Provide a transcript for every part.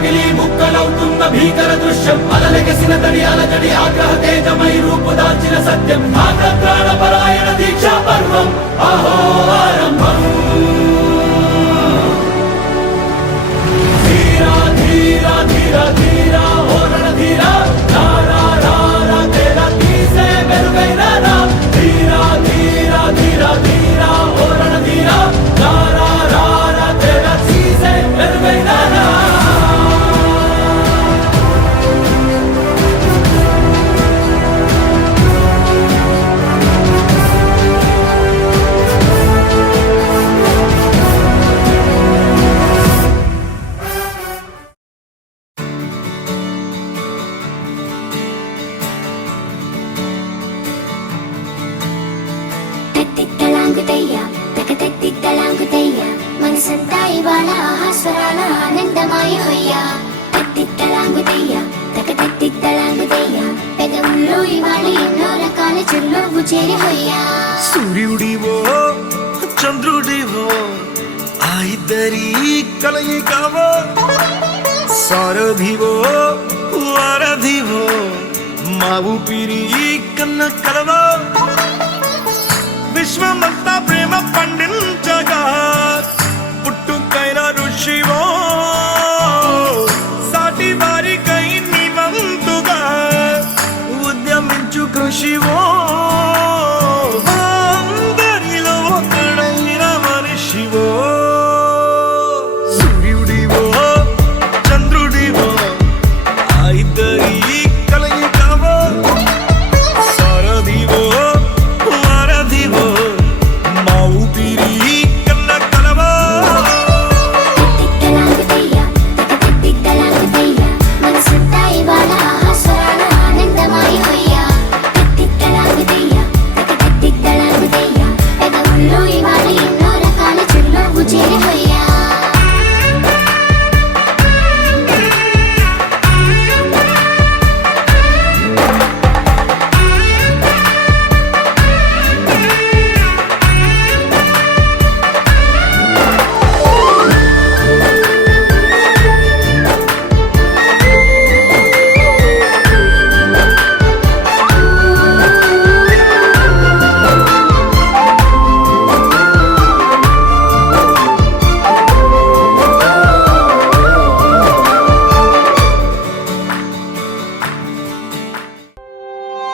పగిలి ముక్కలవుతున్న భీకర దృశ్యం అలలెగసిన తడి అలజడి ఆగ్రహ తేజమై రూపు దాల్చిన సత్యం ప్రాణపరాయణ దీక్షా పర్వం అహో ఆరంభం ధీరా ధీరా ధీరా ధీరా ఓ రణధీరా రారా రారా తేరా తీసే మెరుగైన రా ధీరా ధీరా ధీరా ధీరా ఓ రణధీరా రారా రారా తేరా తీసే మెరుగైన రా మనసంతా ఇవాళ ఆహాస్వరాల ఆనందమాయ హొయ్యా తత్తిత్తలాంగుతయ్యా తకతత్తిత్తలాంగుతయ్యా పెదవుల్లో ఇవాళ ఎన్నో రకాల చిరునవ్వు చేరి హొయ్యా సూర్యుడివో చంద్రుడివో ఆ ఇద్దరి కలయికవో సారథివో వారధివో మా ఊపిరి కన్న కలవో విశ్వమంతా ప్రేమ పండించగా పుట్టుకైన ఋషివో సాటి వారికై నివంతుగా ఉద్యమించు కృషివో అందరిలో ఒకడైన మనిషివో సూర్యుడివో చంద్రుడివో ఆ ఇద్దరి కలయికవో సారథివో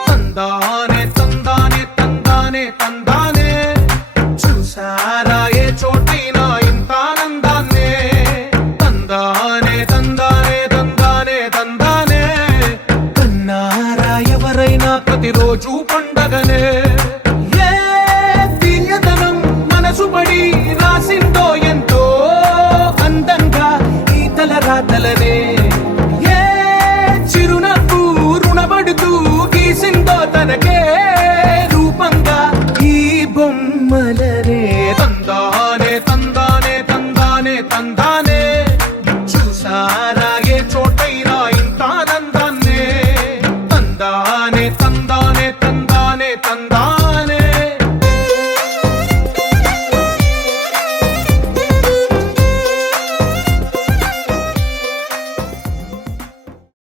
తందానే తందానే తందానే తందానే